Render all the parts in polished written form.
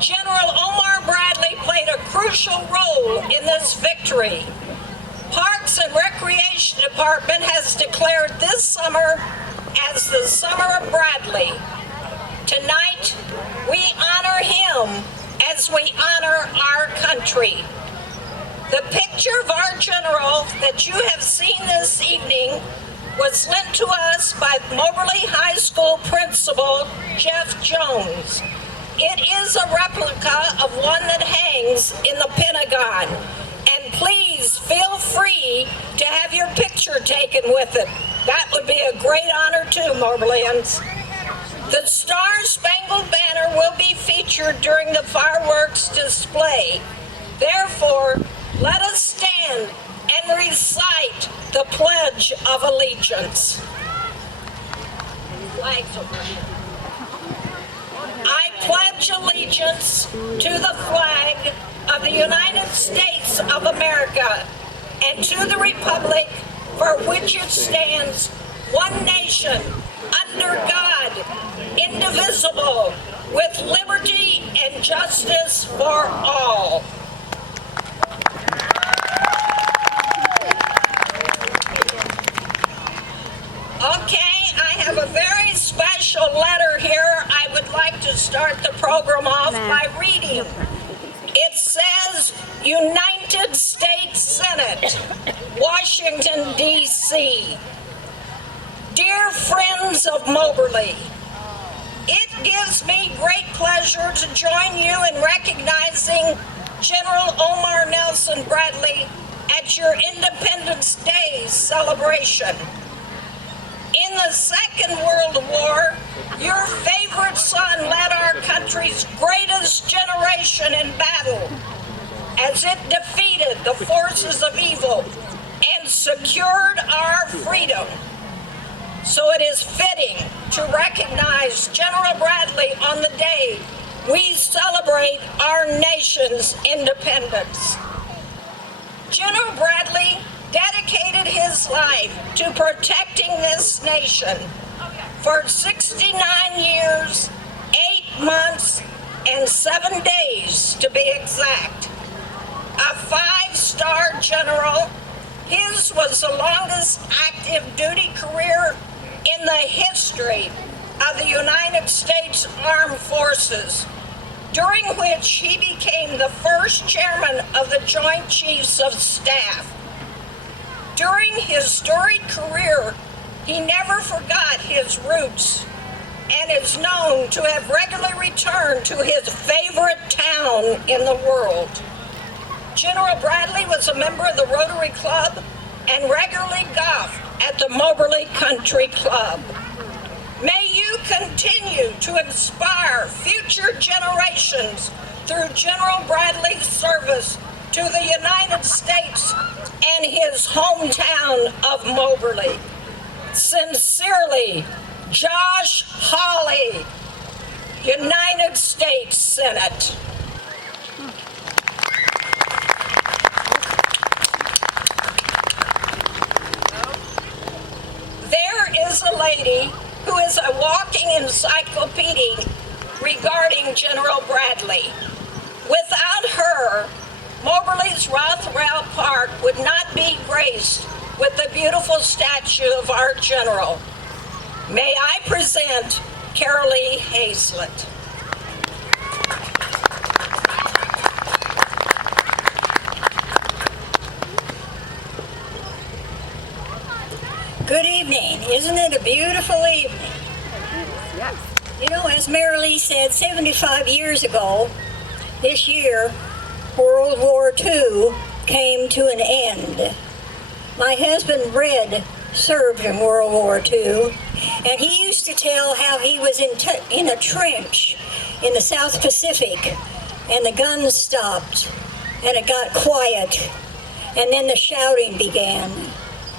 General Omar Bradley played a crucial role in this victory. Parks and Recreation Department has declared this summer as the Summer of Bradley. Tonight, we honor him as we honor our country. The picture of our general that you have seen this evening was lent to us by Moberly High School Principal Jeff Jones. It is a replica of one that hangs in the Pentagon, and please feel free to have your picture taken with it. That would be a great honor too, Moberlyans. The Star-Spangled Banner will be featured during the fireworks display. Therefore, let us stand and recite the Pledge of Allegiance. Flags over here. I pledge allegiance to the flag of the United States of America and to the republic for which it stands, one nation, under God, indivisible, with liberty and justice for all. Okay, I have a very special letter here. I would like to start the program off by reading. It says, United States Senate, Washington, D.C. Dear friends of Moberly, it gives me great pleasure to join you in recognizing General Omar Nelson Bradley at your Independence Day celebration. In the Second World War, your favorite son led our country's greatest generation in battle as it defeated the forces of evil and secured our freedom. So it is fitting to recognize General Bradley on the day we celebrate our nation's independence. General Bradley dedicated his life to protecting this nation for 69 years, 8 months, and 7 days to be exact. A 5-star general, his was the longest active duty career in the history of the United States Armed Forces, during which he became the first chairman of the Joint Chiefs of Staff. During his storied career, he never forgot his roots and is known to have regularly returned to his favorite town in the world. General Bradley was a member of the Rotary Club and regularly golfed at the Moberly Country Club. May you continue to inspire future generations through General Bradley's service to the United States and his hometown of Moberly. Sincerely, Josh Hawley, United States Senate. There is a lady who is a walking encyclopedia regarding General Bradley. Without her, Moberly's Rothwell Park would not be graced with the beautiful statue of our general. May I present Carolee Hazlett. Good evening. Isn't it a beautiful evening? Yes. You know, as Marilee said, 75 years ago, this year, World War II came to an end. My husband, Red, served in World War II, and he used to tell how he was in a trench in the South Pacific, and the guns stopped, and it got quiet, and then the shouting began.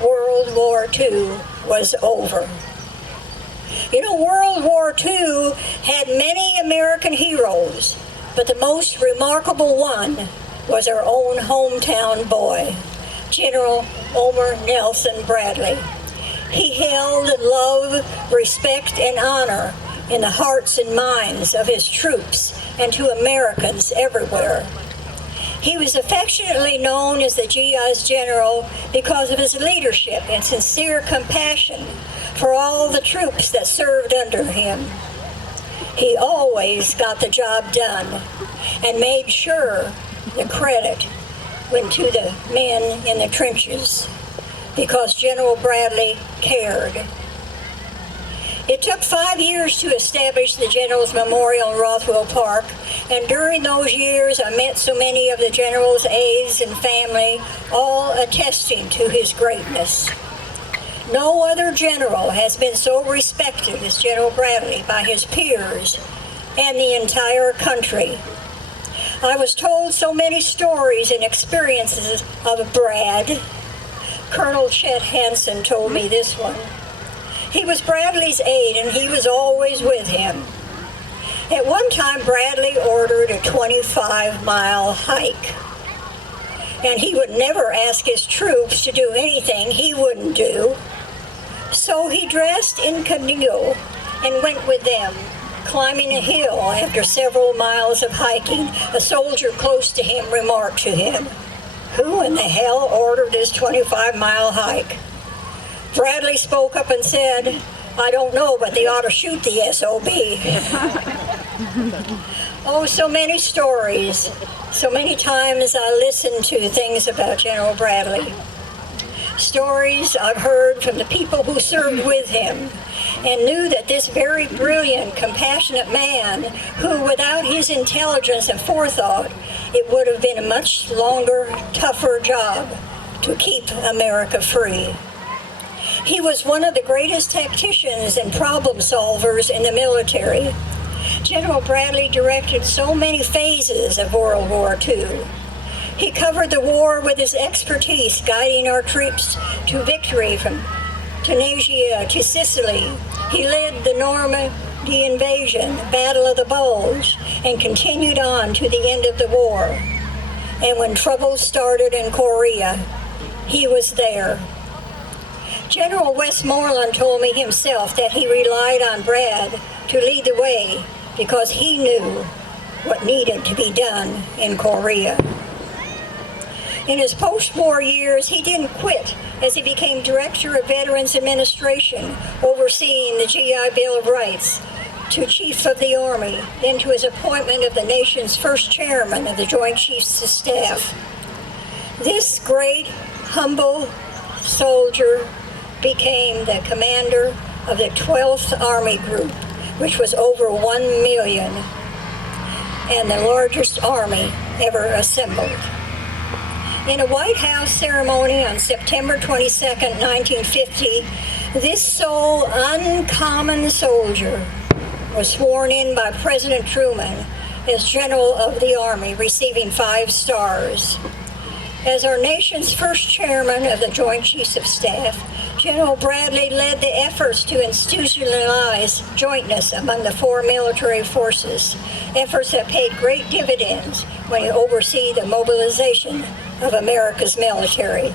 World War II was over. You know, World War II had many American heroes, but the most remarkable one was our own hometown boy, General Omar Nelson Bradley. He held love, respect, and honor in the hearts and minds of his troops and to Americans everywhere. He was affectionately known as the GI's General because of his leadership and sincere compassion for all the troops that served under him. He always got the job done and made sure the credit went to the men in the trenches because General Bradley cared. It took 5 years to establish the General's Memorial in Rothwell Park, and during those years I met so many of the General's aides and family, all attesting to his greatness. No other general has been so respected as General Bradley by his peers and the entire country. I was told so many stories and experiences of Brad. Colonel Chet Hansen told me this one. He was Bradley's aide, and he was always with him. At one time, Bradley ordered a 25-mile hike, and he would never ask his troops to do anything he wouldn't do. So he dressed incognito and went with them, climbing a hill. After several miles of hiking, a soldier close to him remarked to him, "Who in the hell ordered this 25-mile hike?" Bradley spoke up and said, "I don't know, but they ought to shoot the SOB." Oh, so many stories. So many times I listened to things about General Bradley. Stories I've heard from the people who served with him and knew that this very brilliant, compassionate man, who without his intelligence and forethought, it would have been a much longer, tougher job to keep America free. He was one of the greatest tacticians and problem solvers in the military. General Bradley directed so many phases of World War II. He covered the war with his expertise, guiding our troops to victory from Tunisia to Sicily. He led the Normandy invasion, the Battle of the Bulge, and continued on to the end of the war. And when trouble started in Korea, he was there. General Westmoreland told me himself that he relied on Brad to lead the way because he knew what needed to be done in Korea. In his post-war years, he didn't quit as he became Director of Veterans Administration, overseeing the GI Bill of Rights, to Chief of the Army, then to his appointment of the nation's first chairman of the Joint Chiefs of Staff. This great, humble soldier became the commander of the 12th Army Group, which was over 1 million and the largest army ever assembled. In a White House ceremony on September 22nd, 1950, this so uncommon soldier was sworn in by President Truman as General of the Army, receiving 5 stars. As our nation's first chairman of the Joint Chiefs of Staff, General Bradley led the efforts to institutionalize jointness among the 4 military forces, efforts that paid great dividends when he oversaw the mobilization of America's military.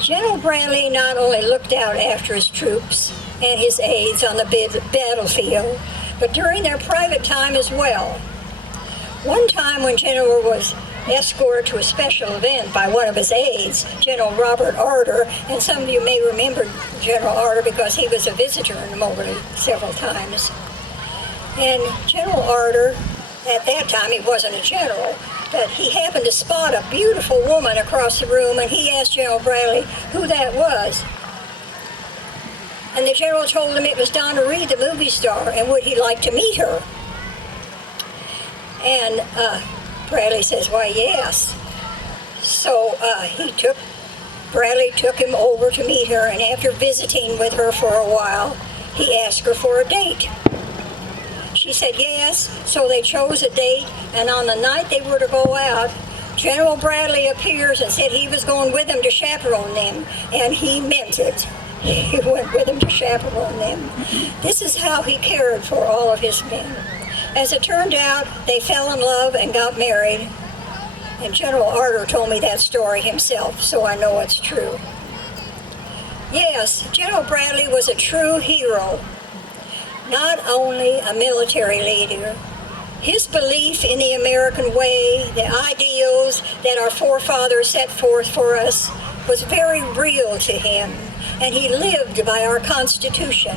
General Bradley not only looked out after his troops and his aides on the battlefield, but during their private time as well. One time when General was escorted to a special event by one of his aides, General Robert Arter, and some of you may remember General Arter because he was a visitor in the Moberly several times. And General Arter, at that time he wasn't a general, but he happened to spot a beautiful woman across the room, and he asked General Bradley who that was. And the general told him it was Donna Reed, the movie star, and would he like to meet her? And Bradley says, "Why, yes." So Bradley took him over to meet her, and after visiting with her for a while, he asked her for a date. She said yes, so they chose a date, and on the night they were to go out, General Bradley appears and said he was going with them to chaperone them, and he meant it. He went with them to chaperone them. This is how he cared for all of his men. As it turned out, they fell in love and got married, and General Arter told me that story himself, so I know it's true. Yes, General Bradley was a true hero. not only a military leader, his belief in the American way, the ideals that our forefathers set forth for us, was very real to him, and he lived by our Constitution.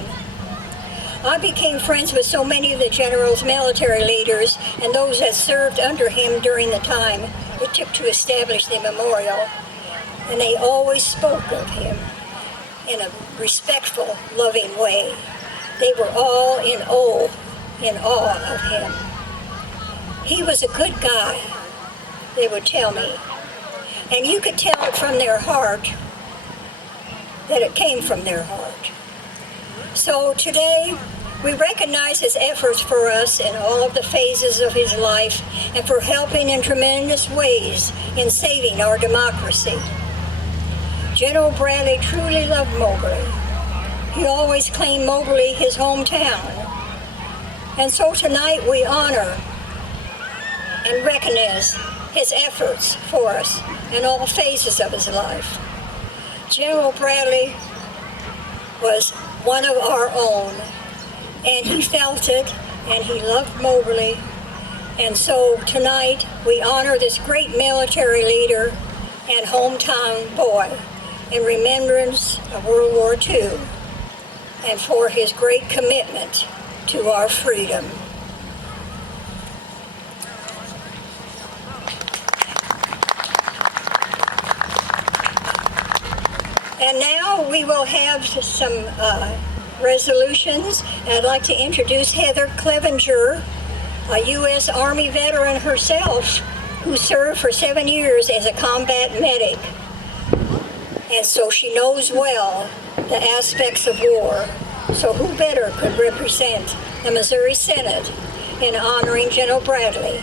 I became friends with so many of the general's military leaders and those that served under him during the time it took to establish the memorial, and they always spoke of him in a respectful, loving way. They were all in awe of him. He was a good guy, they would tell me, and you could tell it from their heart that it came from their heart. So today, we recognize his efforts for us in all of the phases of his life and for helping in tremendous ways in saving our democracy. General Bradley truly loved Moberly. He always claimed Moberly his hometown. And so tonight we honor and recognize his efforts for us in all phases of his life. General Bradley was one of our own, and he felt it, and he loved Moberly. And so tonight we honor this great military leader and hometown boy in remembrance of World War II and for his great commitment to our freedom. And now we will have some resolutions. I'd like to introduce Heather Clevenger, a U.S. Army veteran herself, who served for 7 years as a combat medic. And so she knows well the aspects of war. So who better could represent the Missouri Senate in honoring General Bradley?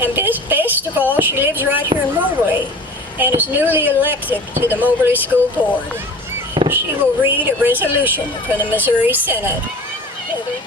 And best of all, she lives right here in Moberly and is newly elected to the Moberly School Board. She will read a resolution for the Missouri Senate. Heather.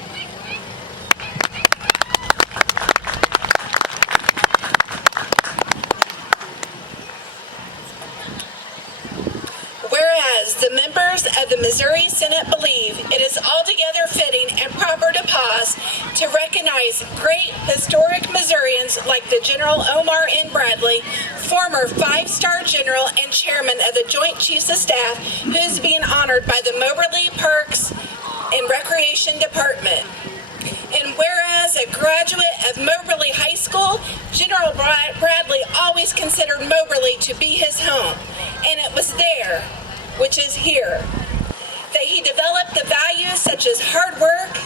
Whereas the members of the Missouri Senate believe it is altogether fitting and proper to pause to recognize great historic Missourians like the General Omar N. Bradley, former five-star general and chairman of the Joint Chiefs of Staff, who is being honored by the Moberly Parks and Recreation Department. And whereas a graduate of Moberly High School, General Bradley always considered Moberly to be his home, and it was there, which is here, that he developed the values such as hard work,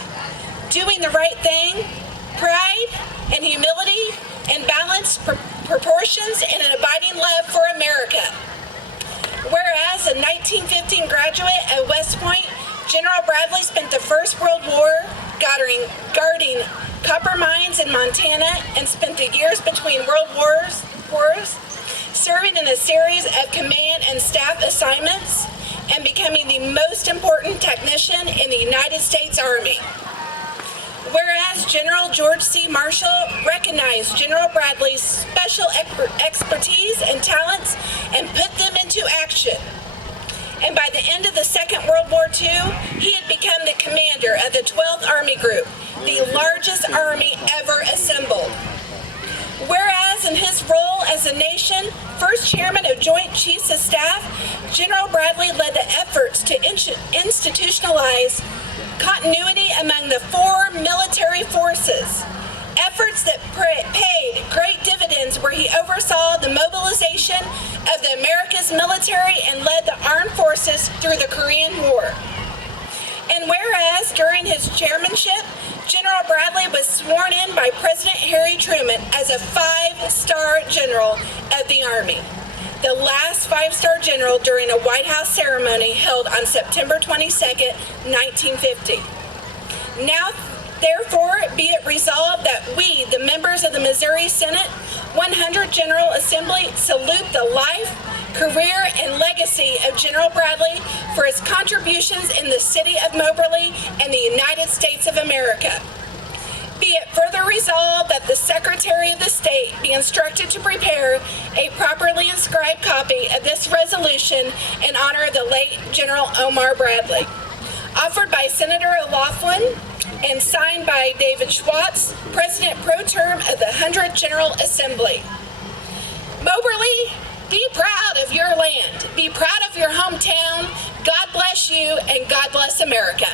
doing the right thing, pride and humility, and balanced proportions, and an abiding love for America. Whereas a 1915 graduate at West Point, General Bradley spent the First World War guarding copper mines in Montana and spent the years between world wars serving in a series of command and staff assignments and becoming the most important technician in the United States Army. Whereas General George C. Marshall recognized General Bradley's special expertise and talents and put them into action. And by the end of the Second World War II, he had become the commander of the 12th Army Group, the largest army ever assembled. Whereas in his role as the nation's first chairman of Joint Chiefs of Staff, General Bradley led the efforts to institutionalize continuity among the four military forces, efforts that paid great dividends where he oversaw the mobilization of the America's military and led the armed forces through the Korean War. And whereas during his chairmanship, General Bradley was sworn in by President Harry Truman as a five-star general of the Army, the last five-star general during a White House ceremony held on September 22nd, 1950. Now, therefore, be it resolved that we, the members of the Missouri Senate 100 General Assembly, salute the life, career, and legacy of General Bradley for his contributions in the city of Moberly and the United States of America. Be it further resolved that the Secretary of the State be instructed to prepare a properly inscribed copy of this resolution in honor of the late General Omar Bradley. Offered by Senator O'Laughlin, and signed by David Schwartz, President Pro Term of the 100th General Assembly. Moberly, be proud of your land. Be proud of your hometown. God bless you, and God bless America.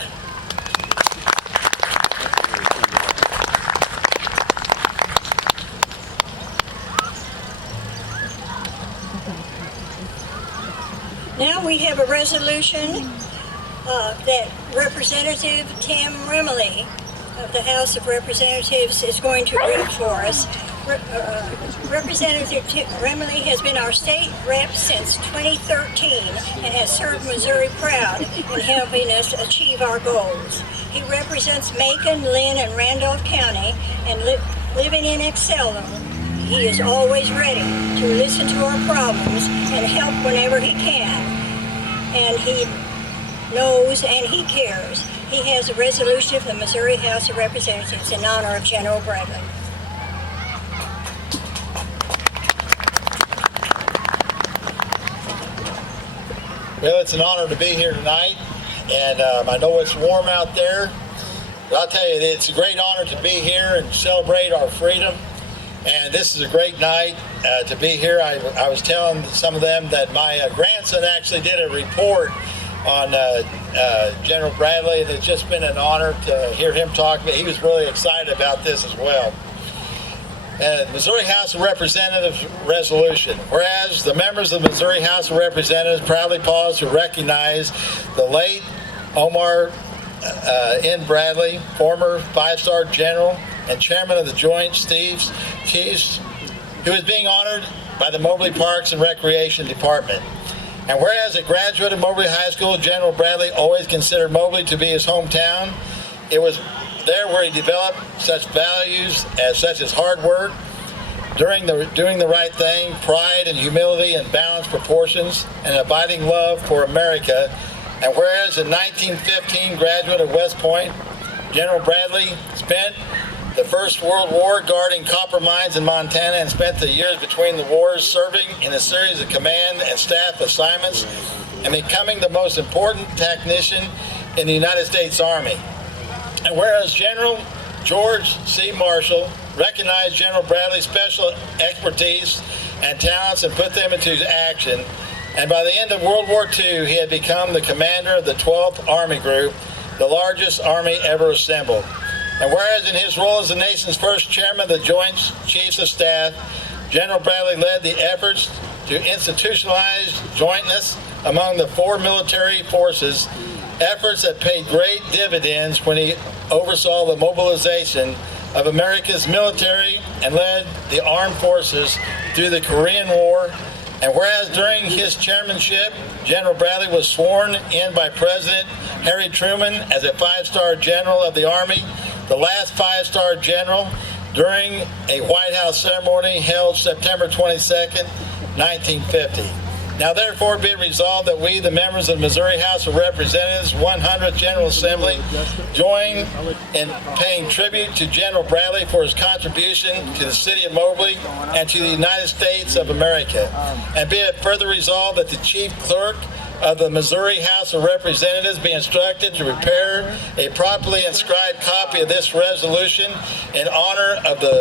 Now we have a resolution that Representative Tim Remley of the House of Representatives is going to read for us. Representative Remley has been our state rep since 2013 and has served Missouri proud in helping us achieve our goals. He represents Macon, Lynn, and Randolph County, and living in Excelsior, he is always ready to listen to our problems and help whenever he can. And he knows and he cares. He has a resolution from the Missouri House of Representatives in honor of General Bradley. Well, it's an honor to be here tonight, and I know it's warm out there, but I'll tell you, it's a great honor to be here and celebrate our freedom. And this is a great night to be here. I was telling some of them that my grandson actually did a report on General Bradley, and it's just been an honor to hear him talk. But he was really excited about this as well. Missouri House of Representatives resolution. Whereas the members of the Missouri House of Representatives proudly pause to recognize the late Omar N. Bradley, former five-star general and chairman of the Joint Chiefs, who is being honored by the Moberly Parks and Recreation Department. And whereas a graduate of Moberly High School, General Bradley always considered Moberly to be his hometown, it was there where he developed such values such as hard work, doing the right thing, pride and humility in balanced proportions, and abiding love for America. And whereas in 1915, graduate of West Point, General Bradley spent the First World War guarding copper mines in Montana and spent the years between the wars serving in a series of command and staff assignments and becoming the most important technician in the United States Army. And whereas General George C. Marshall recognized General Bradley's special expertise and talents and put them into action, and by the end of World War II, he had become the commander of the 12th Army Group, the largest army ever assembled. And whereas in his role as the nation's first chairman of the Joint Chiefs of Staff, General Bradley led the efforts to institutionalize jointness among the four military forces, efforts that paid great dividends when he oversaw the mobilization of America's military and led the armed forces through the Korean War. And whereas during his chairmanship, General Bradley was sworn in by President Harry Truman as a five-star general of the Army, the last five-star general, during a White House ceremony held September 22nd, 1950. Now therefore be it resolved that we, the members of the Missouri House of Representatives, 100th General Assembly, join in paying tribute to General Bradley for his contribution to the city of Moberly and to the United States of America. And be it further resolved that the Chief Clerk of the Missouri House of Representatives be instructed to prepare a properly inscribed copy of this resolution in honor of the